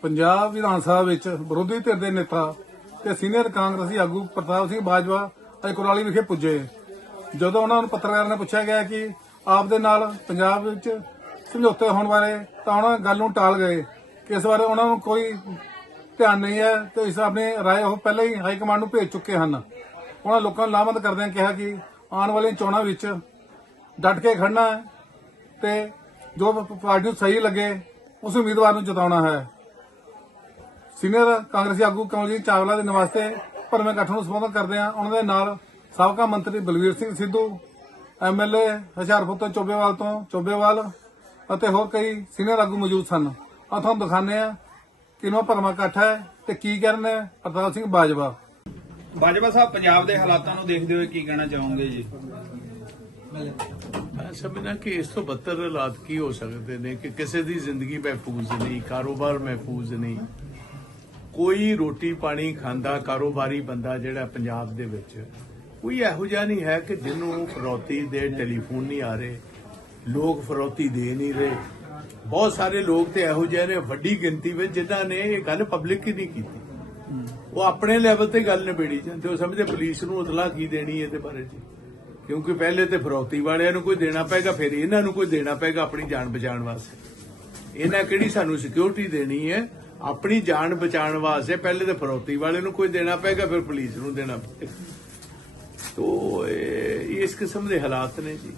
ਪੰਜਾਬ ਵਿਧਾਨ ਸਭਾ ਵਿੱਚ ਵਿਰੋਧੀ ਧਿਰ ਦੇ ਨੇਤਾ ਤੇ ਸੀਨੀਅਰ ਕਾਂਗਰਸੀ ਆਗੂ ਪ੍ਰਤਾਪ ਸਿੰਘ ਬਾਜਵਾ ਅੱਜ ਕੁਰਾਲੀ ਵਿਖੇ ਪੁੱਜੇ ਜਦੋਂ ਉਹਨਾਂ ਨੂੰ ਪੱਤਰਕਾਰਾਂ ਨੇ ਪੁੱਛਿਆ ਗਿਆ ਕਿ ਆਪ ਦੇ ਨਾਲ ਪੰਜਾਬ ਵਿੱਚ ਸਮਝੌਤੇ ਹੋਣ ਬਾਰੇ ਤਾਂ ਉਹਨਾਂ ਗੱਲ ਨੂੰ ਟਾਲ ਗਏ ਕਿ ਇਸ ਬਾਰੇ ਉਹਨਾਂ ਨੂੰ ਕੋਈ ਧਿਆਨ ਨਹੀਂ ਹੈ ਤੇ ਇਸ ਆਪਣੀ رائے ਉਹ ਪਹਿਲਾਂ ਹੀ ਹਾਈ ਕਮਾਂਡ ਨੂੰ ਭੇਜ ਚੁੱਕੇ ਹਨ ਉਹਨਾਂ ਲੋਕਾਂ ਨੂੰ ਲਾਮਤ ਕਰਦਿਆਂ ਕਿਹਾ ਕਿ ਆਉਣ ਵਾਲੀਆਂ ਚੋਣਾਂ ਵਿੱਚ ਡਟ ਕੇ ਖੜਨਾ ਹੈ ਤੇ ਜੋ ਪਾਰਟੀ ਨੂੰ ਸਹੀ ਲੱਗੇ ਉਸ ਉਮੀਦਵਾਰ ਨੂੰ ਜਿਤਾਉਣਾ ਹੈ ਸੀਨੀਅਰ ਕਾਂਗਰਸੀ ਆਗੂ ਕਮਲਜੀਤ ਚਾਵਲਾ ਦੇ ਨਿਵਾਸ ਤੇ ਭਰਵੇਂ ਇਕੱਠ ਨੂੰ ਸੰਬੋਧਨ ਕਰਦੇ ਆ ਉਹਨਾਂ ਦੇ ਨਾਲ ਸਾਬਕਾ ਮੰਤਰੀ ਬਲਵੀਰ ਸਿੰਘ ਸਿੱਧੂ ਐਮਐਲਏ ਹਸ਼ਿਆਰਪੁਰ ਤੋਂ ਚੋਬੇਵਾਲ ਤੋਂ ਚੋਬੇਵਾਲ ਅਤੇ ਹੋਰ ਕਈ ਸੀਨੀਅਰ ਆਗੂ ਮੌਜੂਦ ਸਨ। ਆ ਤੁਹਾਨੂੰ ਦਿਖਾਉਂਦੇ ਆ ਕਿਨੋਂ ਭਰਵਾਂ ਇਕੱਠ ਹੈ ਤੇ ਕੀ ਕਰਨ ਪ੍ਰਤਾਪ ਸਿੰਘ ਬਾਜਵਾ। ਬਾਜਵਾ ਸਾਹਿਬ ਪੰਜਾਬ ਦੇ ਹਾਲਾਤਾਂ ਨੂੰ ਦੇਖਦੇ ਹੋਏ ਕੀ ਕਹਿਣਾ ਚਾਹੋਗੇ ਜੀ? ਮੈਂ ਸਮਝਦਾ ਕਿ ਇਸ ਤੋਂ ਬੱਤਰ ਹਾਲਾਤ ਕੀ ਹੋ ਸਕਦੇ ਨੇ ਕਿ ਕਿਸੇ ਦੀ ਜ਼ਿੰਦਗੀ ਮਹਿਫੂਜ਼ ਨਹੀਂ ਕਾਰੋਬਾਰ ਮਹਿਫੂਜ਼ ਨਹੀਂ। ਕੋਈ ਰੋਟੀ ਪਾਣੀ ਖਾਂਦਾ, ਕਾਰੋਬਾਰੀ ਬੰਦਾ ਜਿਹੜਾ ਪੰਜਾਬ ਦੇ ਵਿੱਚ, ਕੋਈ ਇਹੋ ਜਿਹਾ ਨਹੀਂ ਹੈ ਕਿ ਜਿਹਨੂੰ ਫਰੋਤੀ ਦੇ ਟੈਲੀਫੋਨ ਨਹੀਂ ਆ ਰਹੇ, ਲੋਕ ਫਰੋਤੀ ਦੇ ਨਹੀਂ ਰਹੇ। ਬਹੁਤ ਸਾਰੇ ਲੋਕ ਤੇ ਇਹੋ ਜਿਹੇ ਨੇ ਵੱਡੀ ਗਿਣਤੀ ਵਿੱਚ ਜਿਨ੍ਹਾਂ ਨੇ ਇਹ ਗੱਲ ਪਬਲਿਕ ਹੀ ਨਹੀਂ ਕੀਤੀ। ਉਹ ਆਪਣੇ ਲੈਵਲ ਤੇ ਗੱਲ ਨਿਬੇੜੀ ਜਾਂਦੇ ਉਹ ਸਮਝਦੇ ਪੁਲਿਸ ਨੂੰ ਇਤਲਾਹ ਕੀ ਦੇਣੀ ਇਹਦੇ ਬਾਰੇ ਜੀ? ਕਿਉਂਕਿ ਪਹਿਲੇ ਤੇ ਫਰੋਤੀ ਵਾਲਿਆਂ ਨੂੰ ਕੋਈ ਦੇਣਾ ਪਏਗਾ, ਫਿਰ ਇਹਨਾਂ ਨੂੰ ਕੋਈ ਦੇਣਾ ਪਏਗਾ ਆਪਣੀ ਜਾਨ ਬਚਾਉਣ ਵਾਸਤੇ। ਇਹਨਾਂ ਕਿਹੜੀ ਸਾਨੂੰ ਸਿਕਿਉਰਿਟੀ ਦੇਣੀ ਹੈ? ਆਪਣੀ ਜਾਨ ਬਚਾਉਣ ਵਾਸਤੇ ਪਹਿਲੇ ਤਾਂ ਫਰੌਤੀ ਵਾਲੇ ਨੂੰ ਕੋਈ ਦੇਣਾ ਪਏਗਾ, ਫਿਰ ਪੁਲਿਸ ਨੂੰ ਦੇਣਾ ਪਏਗਾ। ਤੋ ਇਸ ਕਿਸਮ ਦੇ ਹਾਲਾਤ ਨੇ ਜੀ।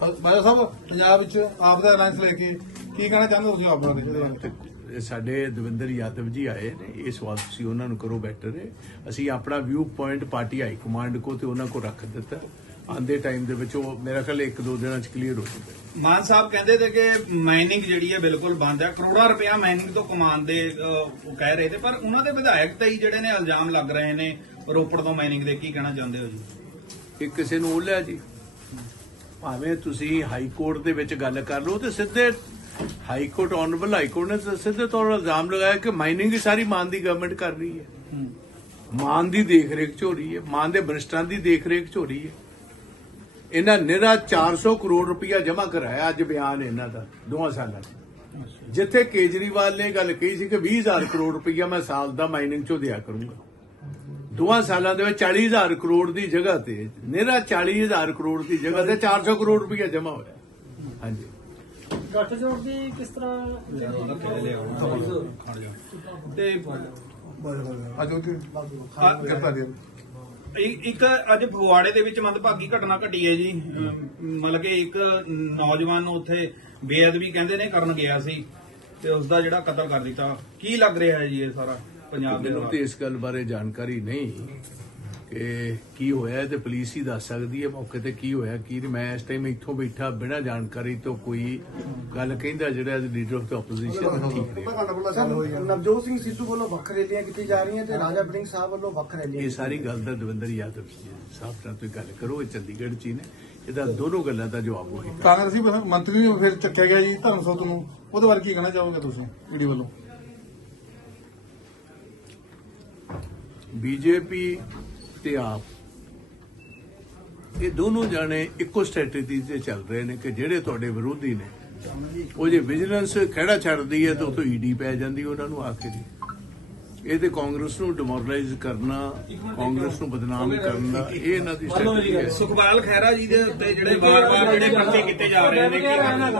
ਬਾਜਵਾ ਸਾਹਿਬ, ਪੰਜਾਬ ਵਿੱਚ ਆਪ ਦਾ ਅਲਾਈਅੰਸ ਲੈ ਕੇ ਕੀ ਕਹਿਣਾ ਚਾਹੁੰਦੇ ਹੋ ਤੁਸੀਂ ਆਪਣਾ ਦੇ ਤੇ ਇਹ ਸਾਡੇ ਦਵਿੰਦਰ ਯਾਦਵ ਜੀ ਆਏ ਨੇ ਇਹ ਸਵਾਲ ਤੁਸੀਂ ਉਹਨਾਂ ਨੂੰ ਕਰੋ ਬੈਟਰ ਹੈ ਅਸੀਂ ਆਪਣਾ view point party high command ਕੋ ਤੇ ਉਹਨਾਂ ਕੋ ਰੱਖ ਦਿੱਤਾ। ਆਂਦੇ ਟਾਈਮ ਦੇ ਵਿੱਚ ਉਹ ਮੇਰਾ ਖਿਆਲ ਇੱਕ ਦੋ ਦਿਨਾਂ ਚ ਕਲੀਅਰ ਹੋ ਜਾਊਗਾ ਮਾਨ ਸਾਹਿਬ ਕਹਿੰਦੇ ਤੇ ਕਿ ਮਾਈਨਿੰਗ ਜਿਹੜੀ ਹੈ ਬਿਲਕੁਲ ਬੰਦ ਹੈ। ਕਰੋੜਾਂ ਰੁਪਇਆ ਮਾਈਨਿੰਗ ਤੋਂ ਕਮਾਉਣ ਦੇ ਅਹ, ਉਹ ਕਹਿ ਰਹੇ ਤੇ ਪਰ ਉਹਨਾਂ ਦੇ ਵਿਧਾਇਕ ਤੇ ਹੀ ਜਿਹੜੇ ਨੇ ਇਲਜ਼ਾਮ ਲੱਗ ਰਹੇ ਨੇ ਰੋਪੜ ਤੋਂ ਮਾਈਨਿੰਗ ਦੇ। ਕੀ ਕਹਿਣਾ ਚਾਹੁੰਦੇ ਹੋ ਜੀ? ਕਿ ਕਿਸੇ ਨੂੰ ਲਿਆ ਜੀ। ਭਾਵੇਂ ਤੁਸੀਂ ਹਾਈ ਕੋਰਟ ਦੇ ਵਿੱਚ ਗੱਲ ਕਰ ਲਓ ਤੇ ਸਿੱਧੇ high court honourable high court ਨੇ ਸਿੱਧੇ ਤੌਰ 'ਤੇ ਇਲਜ਼ਾਮ ਲਗਾਇਆ ਕਿ ਮਾਈਨਿੰਗ ਹੀ ਸਾਰੀ ਮਾਨ ਦੀ ਗਵਰਨਮੈਂਟ ਕਰ ਰਹੀ ਹੈ। ਮਾਨ ਦੀ ਦੇਖ ਰੇਖ ਚ ਹੋ ਰਹੀ ਹੈ। ਮਾਨ ਦੇ ਬਰਿਸ਼ਟਾਂ ਦੀ ਦੇਖ ਚ ਹੋ ਰਹੀ ਹੈ। ਇਹਨਾਂ ਨਿਰਾ 400 ਕਰੋੜ ਰੁਪਇਆ ਜਮ੍ਹਾਂ ਕਰਾਇਆ ਅੱਜ ਬਿਆਨ ਇਹਨਾਂ ਦਾ, ਦੋਹਾਂ ਸਾਲਾਂ 'ਚ। ਜਿੱਥੇ ਕੇਜਰੀਵਾਲ ਨੇ ਗੱਲ ਕਹੀ ਸੀ ਕਿ 20000 ਕਰੋੜ ਰੁਪਇਆ ਮੈਂ ਸਾਲ ਦਾ ਮਾਈਨਿੰਗ ਚੋਂ ਦਿਆ ਕਰੂੰਗਾ। ਦੋਹਾਂ ਸਾਲਾਂ ਦੇ ਵਿੱਚ 40000 ਕਰੋੜ ਦੀ ਜਗ੍ਹਾ ਤੇ ਨਿਰਾ 40000 ਕਰੋੜ ਦੀ ਜਗ੍ਹਾ ਤੇ 400 ਕਰੋੜ ਰੁਪਇਆ ਜਮ੍ਹਾਂ ਹੋਇਆ। ਹਾਂਜੀ। ਗੱਠਜੋੜ ਦੀ ਕਿਸ ਤਰ੍ਹਾਂ ਤੇ ਅੱਜ ਉਹ ਗ੍ਰਿਫਤਾਰੀ ਇ- ਇੱਕ ਅੱਜ ਫਗਵਾੜੇ ਦੇ ਵਿੱਚ ਮੰਦਭਾਗੀ ਘਟਨਾ ਘਟੀ ਹੈ ਜੀ। ਅਮ, ਮਤਲਬ ਕਿ ਇੱਕ ਨੌਜਵਾਨ ਨੂੰ ਉੱਥੇ ਬੇਅਦਬੀ ਕਹਿੰਦੇ ਨੇ ਕਰਨ ਗਿਆ ਸੀ ਤੇ ਉਸ ਦਾ ਜਿਹੜਾ ਕਤਲ ਕਰ ਦਿੱਤਾ। ਕੀ ਲੱਗ ਰਿਹਾ ਹੈ ਜੀ ਇਹ ਸਾਰਾ ਪੰਜਾਬ ਦੇ? ਤੇ ਇਸ ਗੱਲ ਬਾਰੇ ਜਾਣਕਾਰੀ ਨਹੀਂ। ਕਿ ਕੀ ਹੋਇਆ ਤੇ ਪੁਲਿਸ ਹੀ ਦੱਸ ਸਕਦੀ ਹੈ ਮੌਕੇ ਤੇ ਕੀ ਹੋਇਆ ਕੀ ਨਹੀਂ। ਮੈਂ ਇਸ ਟਾਈਮ ਇੱਥੋਂ ਬੈਠਾ ਬਿਨਾਂ ਜਾਣਕਾਰੀ ਤੋਂ ਕੋਈ ਗੱਲ ਕਹਿੰਦਾ ਜਿਹੜਾ ਲੀਡਰ ਆਫ ਦ ਆਪੋਜੀਸ਼ਨ ਠੀਕ ਨਹੀਂ ਸਰ ਨਵਜੋਤ ਸਿੰਘ ਸਿੱਧੂ ਵੱਲੋਂ ਵੱਖ ਰੈਲੀਆਂ ਕੀਤੀ ਜਾ ਰਹੀਆਂ ਤੇ ਰਾਜਾ ਬੜਿੰਗ ਸਾਹਿਬ ਵੱਲੋਂ ਵੱਖ ਰੈਲੀਆਂ ਇਹ ਸਾਰੀ ਗੱਲ ਦਾ ਦਵਿੰਦਰ ਯਾਦਵ ਜੀ ਸਾਹਿਬ ਨਾਲ ਤੁਸੀਂ ਗੱਲ ਕਰੋ ਇਹ ਚੰਡੀਗੜ੍ਹ ਚ ਨੇ। ਇਹਦਾ ਦੋਨੋਂ ਗੱਲਾਂ ਦਾ ਜਵਾਬ ਹੋਏਗਾ। ਕਾਂਗਰਸੀ ਮੰਤਰੀ ਨੂੰ ਫਿਰ ਚੱਕਿਆ ਗਿਆ ਜੀ ਧਰਮਸੋਤ ਨੂੰ। ਉਹਦੇ ਬਾਰੇ ਕੀ ਕਹਿਣਾ ਚਾਹੋਗੇ ਤੁਸੀਂ ਈਡੀ ਵੱਲੋਂ? ਬੀਜੇਪੀ ਤੇ ਆਪ। ਇਹ ਦੋਨੋਂ ਜਾਣੇ ਇੱਕੋ ਸਟ੍ਰੈਟੇਜੀ ਤੇ ਚੱਲ ਰਹੇ ਨੇ ਕਿ ਜਿਹੜੇ ਤੁਹਾਡੇ ਵਿਰੋਧੀ ਨੇ ਉਹ ਜੇ ਵਿਜੀਲੈਂਸ ਖੜਾ ਛੱਡਦੀ ਹੈ ਤਾਂ ਉਤੋਂ ਈਡੀ ਪੈ ਜਾਂਦੀ ਉਹਨਾਂ ਨੂੰ ਆ ਕੇ ਜੀ। ਇਹ ਤੇ ਕਾਂਗਰਸ ਨੂੰ ਡਿਮੋਰਲਾਈਜ਼ ਕਰਨਾ ਕਾਂਗਰਸ ਨੂੰ ਬਦਨਾਮ ਕਰਨਾ ਇਹ ਇਹਨਾਂ ਦੀ ਸਟ੍ਰੈਟੇਜੀ ਹੈ। ਸੁਖਪਾਲ ਖਹਿਰਾ ਜੀ ਦੇ ਉੱਤੇ ਜਿਹੜੇ ਵਾਰ-ਵਾਰ ਜਿਹੜੇ ਪਰਚੇ ਕੀਤੇ ਜਾ ਰਹੇ ਨੇ ਕੀ ਕਰਨਾ?